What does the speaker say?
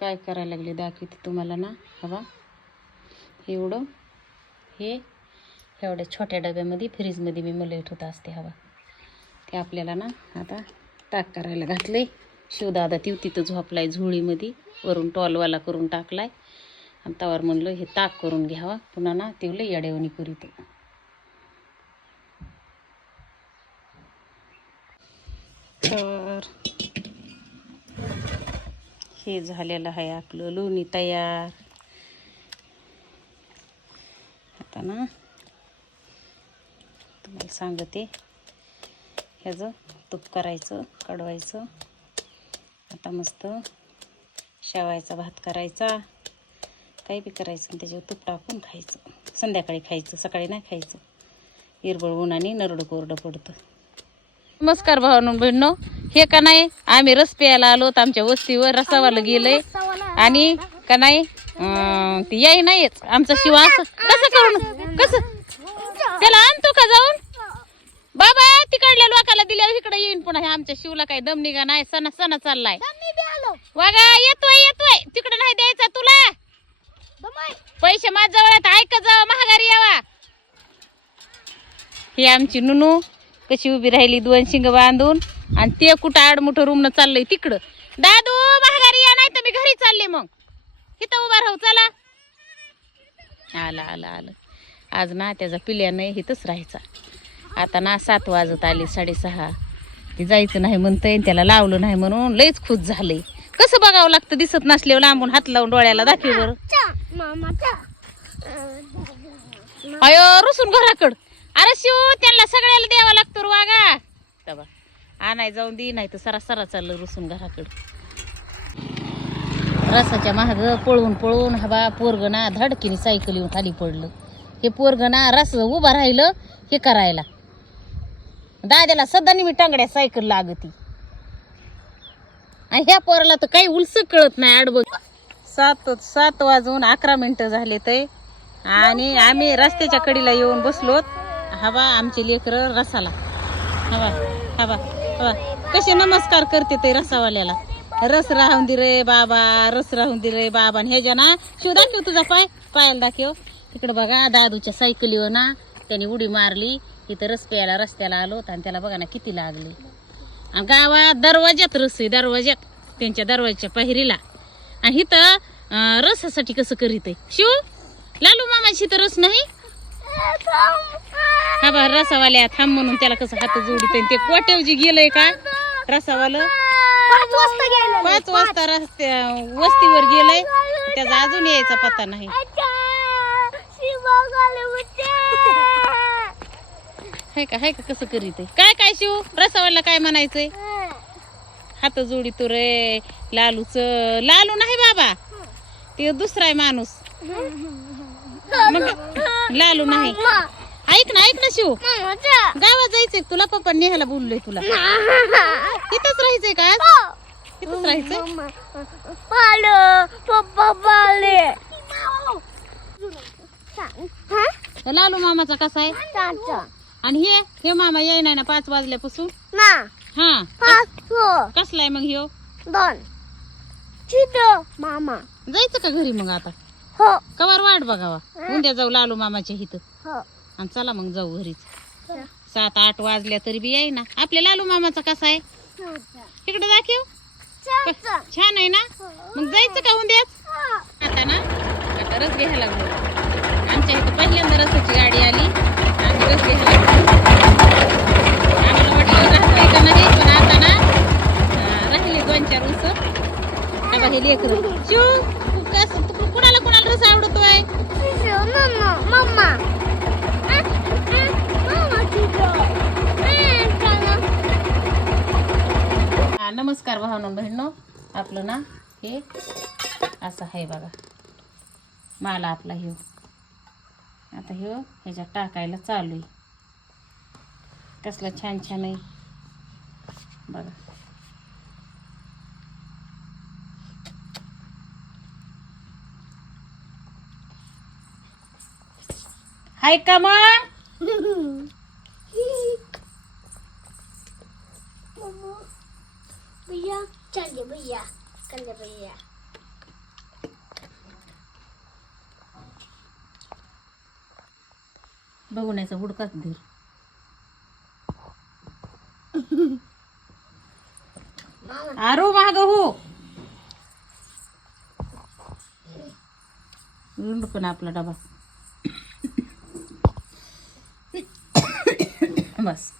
काय करायला लागले दाखवते तुम्हाला ना. हवा एवढं हे एवढ्या छोट्या डब्यामध्ये फ्रीजमध्ये मी मला ठेवत असते हवा. ते आपल्याला ना आता ताक करायला घातले. शिवदादा तिथं झोपलाय झोळीमध्ये, वरून टॉलवाला करून टाकलाय. आणि त्यावर म्हणलं हे ताक करून घ्यावा. पुन्हा ना तेवढं येड्यावणी करीत. तर हे झालेलं आहे आपलं लोणी तयार. आता ना तुम्हाला सांगते, ह्याचं तूप करायचं, कडवायचं. आता मस्त शेवायचा भात करायचा, काही बी करायचं आणि त्याच्यावर तूप टाकून खायचं. संध्याकाळी खायचं, सकाळी नाही खायचं. हिरबळ उन्हाने नरडं कोरडं पडतं. नमस्कार भावांनो बहिणो, हे का नाही आम्ही रस प्यायला आलोत आमच्या वस्तीवर. रसावाला गेलंय आणि का नाही ती याई नाहीच आमचा शिवा. कसं करून कसं त्याला आणतो का जाऊन बाबा? तिकडल्या लोकाला दिल्यावर इकडे येईन पुन्हा. हे आमच्या शिवला काही दम निघा नाही. सणा सणा चाललाय वागा. येतोय येतोय, तिकडे नाही द्यायचा तुला पैसे. माझ जवळ आहेत, ऐका जावा महागारी यावा. ही आमची नुनू कशी उभी राहिली दोन शिंग बांधून, आणि ते कुठं आडमुठं रूमनं चाललंय तिकडं. दादू महागारी या, नाही तर मी घरी चालले. मग इथं उभा राहू. चला आला आला आलं. आज ना त्याचा पिल्या नाही इथंच राहायचा. आता ना 7 वाजत आली, 6:30. ती जायचं नाही म्हणतंय, त्याला लावलं नाही म्हणून लयच खुश झालंय. कसं बघावं लागतं दिसत नसल्यावर लांबून हात लावून डोळ्याला दाखव बरं. अयो रुसून घराकड. अरे शिव त्यांना सगळ्याला द्यावा लागतो वागा. तबा आणाय जाऊन दे, नाही तर सरा चाललं रुसून घराकड. रसाच्या महाग पळून पळून हवा पोरग ना धडकीने सायकल येऊन खाली पडलं. हे पोरग ना रस उभा राहिलं हे करायला. दाद्याला सध्या मी टांगड्या सायकल लागती, आणि ह्या पोराला तर काही उलस कळत नाही. आडबग 7 वाजून 11 मिनिटं झाले ते, आणि आम्ही रस्त्याच्या कडीला येऊन बसलोत. हवा आमचे लेकरं रसाला हवा हवा हवा कसे नमस्कार करते ते रसावाल्याला. रस राहून दे रे बाबा, रस राहून दे रे बाबा. आणि ह्याच्या ना शिव दाखव तुझा पाय, पायाला दाखव. तिकडे बघा दादूच्या सायकलीवर ना त्याने उडी मारली. इथं रस प्यायला रस्त्याला आलो, आणि त्याला बघा ना किती लागली. आणि गावात दरवाज्यात रस आहे, दरवाज्यात त्यांच्या दरवाज्याच्या पहिरीला. आणि इथं रसासाठी कसं करीत आहे शिव. लालू मामाची तर रस नाही. हा बा रसावाल्या थांब म्हणून त्याला कसं हात जोडीत. ते कोट्यावजी गेलंय का रसावालं. 5 वाजता वस्तीवर गेलंय, त्याचा अजून यायचा पत्ता नाही. हाय का कसं करीत आहे. काय काय शिव रसावाला काय म्हणायचंय. हात जोडीतो रे लालूच. लालू नाही बाबा, ते दुसरा आहे माणूस. मग लालू नाही. ऐक ना शिव, गावात जायचंय तुला. पप्पा नेहाला बोललोय तुला. तिथंच राहायचंय का आज? तिथंच राहायचंय. लालू मामाचा कसा आहे. आणि हे मामा याय नाही ना 5 वाजल्यापासून. हा कसला आहे मग ह्यो. 2 मामा जायचं का घरी मग आता. कवर वाट बघावा. उद्या जाऊ लालू मामाच्या इथं. आणि चला मग जाऊ घरीच. 7-8 वाजल्या तरी बी येई ना. आपल्या लालू मामाचा कसा आहे तिकडे दाखव. छान आहे ना. मग जायचं का उद्याच. आता ना आता रस घ्यायला लागलो. आमच्या इथं पहिल्यांदा रसाची गाडी आली. आम्ही रस घ्यायला लागलो. आम्हाला वाटलं राहतंय का नाही, पण आता ना राहिली 2-4 रस. हे लेकरं शिव कसं कुणाला रस आवडतोय. नमस्कार भावनो बहिणो. आपलं ना हे असं आहे बघा माला आपला. ह्यो आता ह्याच्यात टाकायला चालू आहे. कसला छान छान आहे बघा. हाय का मग. भैया चल भैया कर ले भैया. बघण्याचा बुडकाच दे. आरो माग हो पण आपला डबा बस.